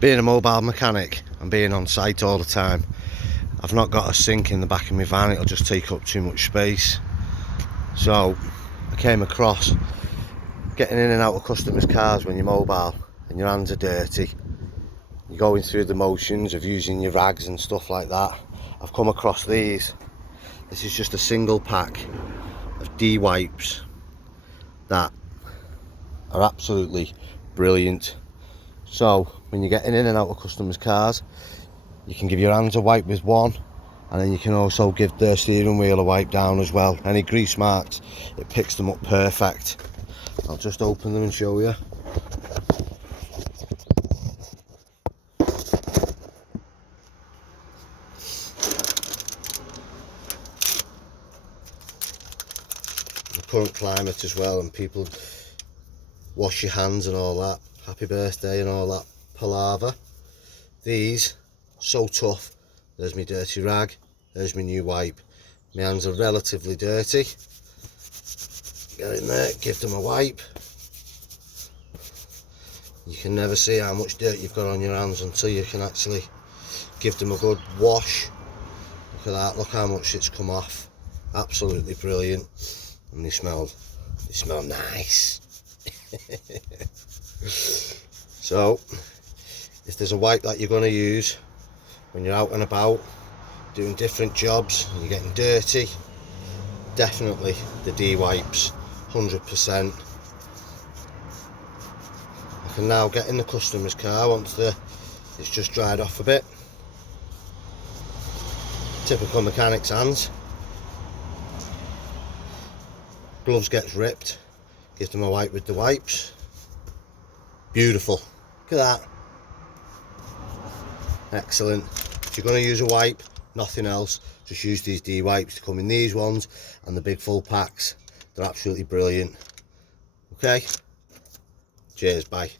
Being a mobile mechanic and being on site all the time, I've not got a sink in the back of my van. It'll just take up too much space. So I came across getting in and out of customers' cars when you're mobile and your hands are dirty. You're going through the motions of using your rags and stuff like that. I've come across these. This is just a single pack of D-wipes that are absolutely brilliant. So when you're getting in and out of customers' cars, you can give your hands a wipe with one, and then you can also give the steering wheel a wipe down as well. Any grease marks, it picks them up perfect. I'll just open them and show you. The current climate as well, and people wash your hands and all that, happy birthday and all that palaver. These, so tough. There's my dirty rag, there's my new wipe. My hands are relatively dirty. Get in there, give them a wipe. You can never see how much dirt you've got on your hands until you can actually give them a good wash. Look at that, look how much it's come off. Absolutely brilliant. And they smell nice. So, if there's a wipe that you're going to use when you're out and about doing different jobs and you're getting dirty, definitely the D-wipes, 100%. I can now get in the customer's car once it's just dried off a bit. Typical mechanic's hands. Gloves gets ripped, give them a wipe with the wipes. Beautiful. Look at that. Excellent. If you're going to use a wipe, nothing else, just use these D-wipes. They come in these ones and the big full packs. They're absolutely brilliant. Okay? Cheers, bye.